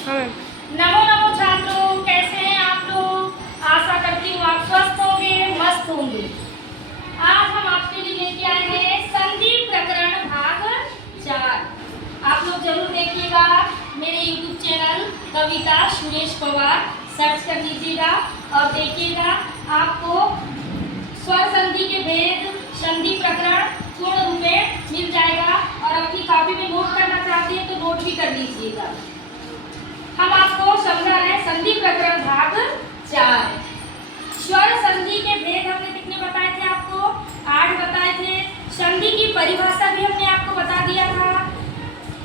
हाँ। नमो नमो छात्रों, कैसे हैं आप लोग? आशा करती हूँ आप स्वस्थ होंगे, मस्त होंगे। आज हम आपके लिए लेके आए हैं संधि प्रकरण भाग 4। आप लोग जरूर देखिएगा, मेरे YouTube चैनल कविता सुरेश पवार सर्च कर लीजिएगा और देखिएगा, आपको स्वर संधि के भेद, संधि प्रकरण पूर्ण रूप में मिल जाएगा। और अपनी कॉपी में नोट करना चाहते हैं तो नोट भी कर लीजिएगा। हम आपको समझा रहे हैं संधि प्रकरण भाग 4। स्वर संधि के भेद हमने कितने बताए थे आपको? 8 बताए थे। संधि की परिभाषा भी हमने आपको बता दिया था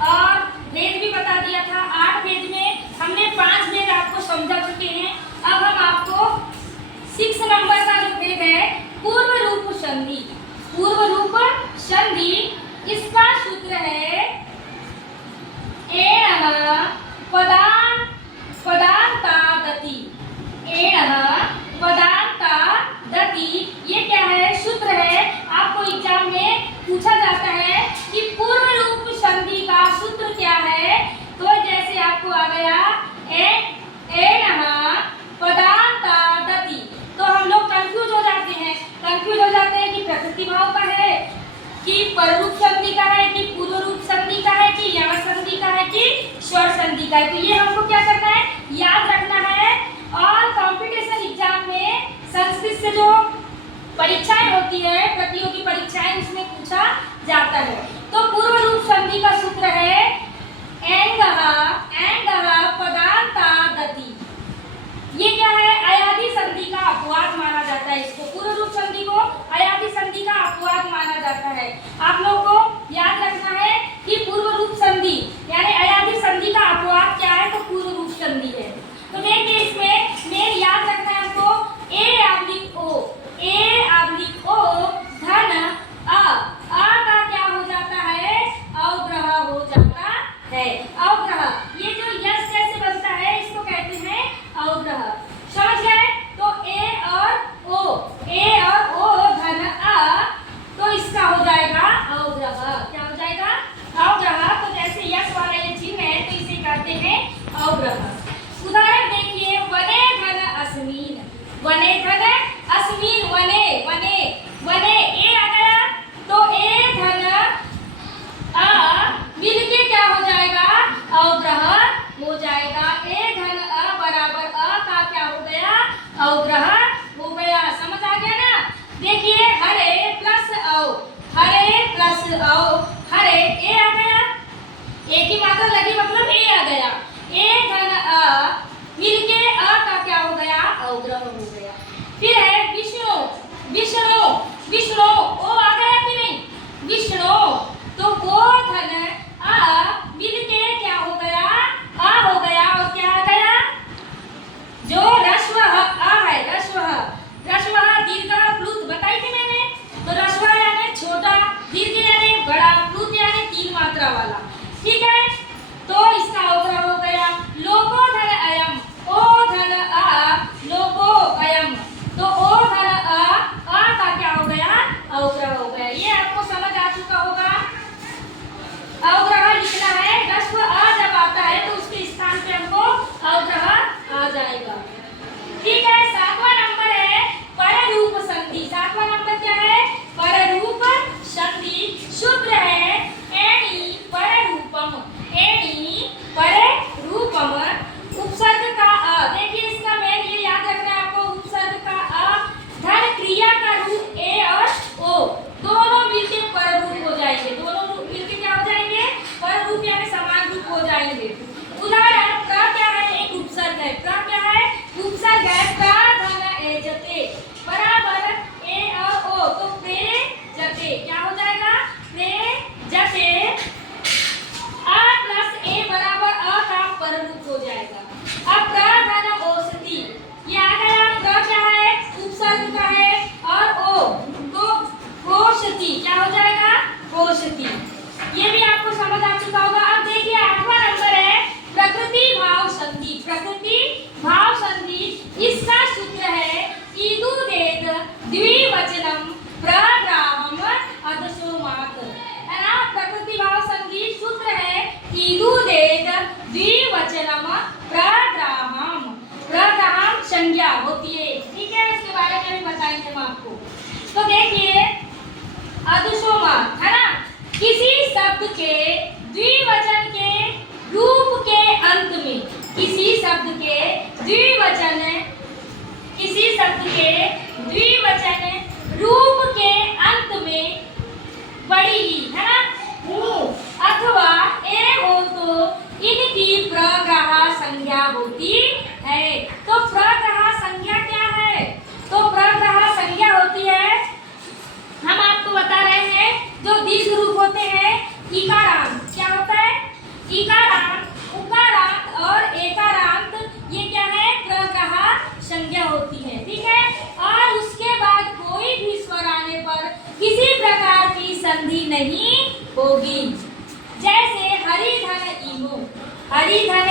और भेद भी बता दिया था। 8 भेद में हमने 5 भेद आपको समझा चुके हैं। अब हम आपको 6 नंबर का जो भेद है, पूर्व रूप संधि। पूर्व रूप संधि, इसका सूत्र है एणः पदान्तादति। एणः पदान्तादति, ये क्या है? सूत्र है। आपको एग्जाम में पूछा जाता है कि पूर्व रूप संधि का सूत्र क्या है, तो जैसे आपको आ गया एणः पदान्तादति, तो हम लोग कंफ्यूज हो जाते हैं। कि प्रकृति भाव का है कि पररूप संधि का है कि पूर्व रूप संधि का है कि यमक संधि का है कि स्वर संधि का है। तो ये हमको क्या करना है? याद रखना है। और कंपटीशन एग्जाम में संस्कृत से जो परीक्षाएं होती है, प्रतियोगी परीक्षाएं, उसमें पूछा जाता है। तो पूर्व रूप संधि का सूत्र है एंगः पदान्तादति। ये क्या है? अयादि संधि का अपवाद माना जाता है। इसको पूर्व रूप संधि को अयादि संधि का अपवाद माना जाता है। आप लोग को याद रखना है कि पूर्व रूप संधि यानी अयादि संधि का अपवाद क्या है, तो पूर्व रूप संधि है। तो देखिए, इसमें मेन याद रखना है हमको ए आब्लिक ओ धन आ का क्या हो जाता है? अवग्रह हो जाता है। अवग्रह, ये जो यस कैसे बनता है, इसको कहते हैं अवग्रह। समझ गए? तो ए और ओ धन आ, तो इसका हो जाएगा अवग्रह। क्या हो जाएगा? अवग्रह। तो जैसे यस वाला ये चिन्ह है, तो इसे कहते हैं अवग्रह। उदाहरण देखिए, वने धन अस्मिन। वने धन अस्मिन, वने वने वने, ए आ गया तो ए धन आ मिलके क्या हो जाएगा? अवग्रह हो जाएगा। ए धन अ बराबर अ का क्या हो गया? अवग्रह हो गया। समझ आ गया ना? देखिए, हरे प्लस औ, हरे ए आ गया, ए की मात्रा लगी मतलब ए आ गया। ए धन अ मिलके अ का क्या हो गया? अवग्रह हो गया। फिर है विष्णु ओ आ गया कि नहीं? विष्णु, तो वो धन आ मिलके क्या हो गया? आ हो गया। और क्या आ गया? जो रस्व आ है, रस्व दीर्घ प्लुत बताई थी मैंने। तो रस्व यानी छोटा, दीर्घ यानी बड़ा, प्लुत यानी 3 मात्रा वाला। ठीक है, तो इसका अवग्रह हो गया। लोको धन अयम, ओ धन आ, लोको अयम, तो ओ धन आ का क्या हो गया? अवग्रह हो गया। ये आपको समझ आ चुका होगा। अवग्रह लिखना है, रस्व आ जब आता है तो उसके स्थान पे हमको अवग्रह आ जाएगा। ठीक है, 7वां नंबर है पररूप संधि। 7वां नंबर क्या है? पररूप संधि। सूत्र है एणि पररूपम। एणि पररूपम, उपसर्ग का अ। देखिए, इसका मेन ये याद रखना है आपको, उपसर्ग का अ, धन क्रिया का रूप ए और ओ, दोनों मिलके पररूप हो जाएंगे। दोनों मिलके क्या हो जाएंगे? पररूप यानी समान रूप हो जाएंगे। उदाहरण, प्र क्या है? एक उपसर्ग है। प्र क्या है? उपसर्ग है। प्र धन एजते बराबर ए और ओ, तो प्रेजते क्या हो जाएगा? प्रेजते। आ प्लस ए बराबर अ का पररूप हो जाएगा। अब प्र धन औषधि, ये आ गया। प्र क्या है? उपसर्ग का है और ओ, तो औषधि क्या हो जाएगा? औषधि। ये भी आपको समझ आ चुका होगा। अब देखिए, 8वां नंबर है प्रकृति भाव संधि। प्रकृति भाव संधि, इसका सूत्र है ईदुदेद द्विवचनम प्रग्राहम अदसोमात। है ना? प्रकृति भाव संधि सूत्र है ईदुदेद द्विवचनम द्विवचनम प्रग्राहम। प्रग्राहम संज्ञा होती है, ठीक है, इसके बारे में भी बताएंगे हम आपको। तो देखिए अदुसोमत है ना, किसी शब्द के द्विवचन के रूप के अंत में, किसी शब्द के द्विवचन रूप के अंत में बड़ी ही है ना ऊ अथवा ए हो तो इनकी प्रग्रह संज्ञा होती है। तो प्रग्रह संज्ञा क्या है? तो प्रग्रह संज्ञा होती है, हम आपको बता रहे हैं, जो दीर्घ रूप होते हैं इकारांत, क्या होता है? इकारांत, उकारांत और एकारांत, ये क्या है? प्रग्रह संज्ञा होती है, ठीक है। और उसके बाद कोई भी स्वर आने पर किसी प्रकार की संधि नहीं होगी। जैसे हरि धन इमो, हरि धन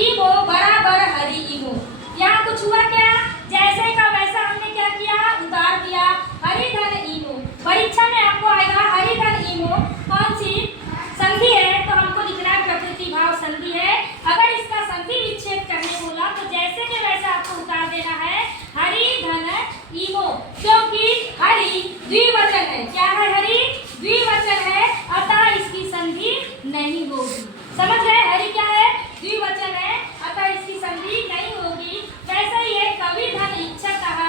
इमो बराबर हरि इमो, यहाँ कुछ हुआ क्या? जैसे का वैसा हमने क्या किया? उतार दिया, हरि धन इमो। परीक्षा में आपको आएगा हरि धन इमो कौन सी संधि है, तो हमको लिखना है प्रकृति भाव संधि है। अगर इसका संधि विच्छेद करने बोला तो जैसे के वैसा आपको उतार देना है हरि धन इमो, क्योंकि हरि द्विवचन है। क्या है? हरि द्विवचन है, अतः इसकी संधि नहीं होगी। समझ गए? हरि क्या है? द्विवचन है, अतः इसकी संधि नहीं होगी। वैसे ही है कवि धन इच्छतः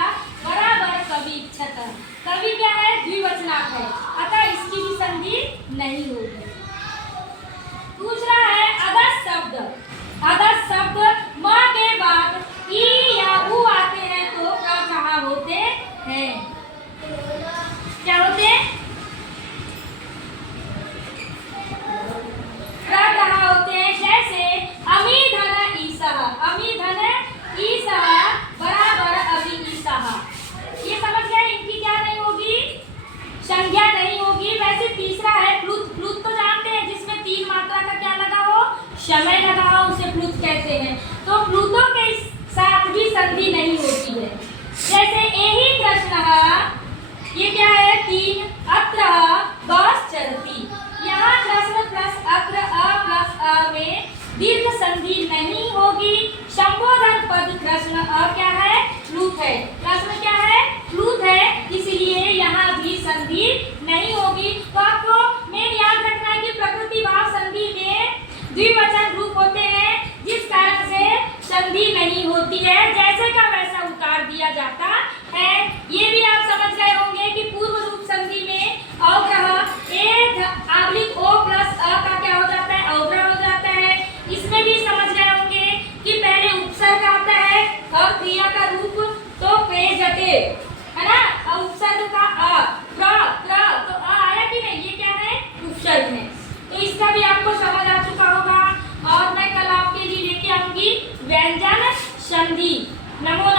बराबर कवि इच्छतः, कवि क्या है? द्विवचनार्थ है, अतः इसकी भी संधि नहीं होगी। दूसरा है अदस शब्द। अदस शब्द म के बाद ई या उ आते हैं तो प्रग्रह होते हैं। क्या होते हैं? प्रग्रह होते हैं। जैसे अमी धन ईसह, अमी धन ईसह बराबर अभी ईसह, ये समझ गए? इनकी क्या नहीं होगी? संज्ञा नहीं होगी। वैसे तीसरा है प्लुत। प्लुत तो जानते हैं, जिसमें तीन मात्रा का क्या लगा हो? समय लगा हो, उसे प्लुत कहते हैं। तो प्लुतों के साथ भी संधि नहीं होती है। जैसे एहि कृष्णः, ये क्या है? तीन, अत्र बस चलती, यहाँ कृष्ण प्लस अत्र अ प्लस अ में दीर्घ संधि नहीं होगी। संबोधन पद कृष्ण अ क्या है? प्लुत है। कृष्ण क्या है? प्लुत है, इसलिए यहाँ भी संधि नहीं होगी। तो आपको मेन याद रखना है कि प्रकृति भाव संधि में द्विवचन रूप होते हैं, जिस कारण से संधि नहीं होती है, जैसे का वैसा उतार दिया जाता है। ये भी आप समझ गए होंगे कि पूर्व रूप संधि में अवग्रह ए आबलिक ओ प्लस अ का क्या हो जाता है? अवग्रह हो जाता है। इसमें भी समझ गए होंगे कि पहले उपसर्ग आता है और क्रिया का रूप तो पेजते है ना, और उपसर्ग का अ प्र तो अ आया कि नहीं? ये क्या है? उपसर्ग है। तो इसका भी आपको समझ आ चुका होगा। और मैं कल आपके लिए लेके आऊंगी व्यंजन संधि। नमो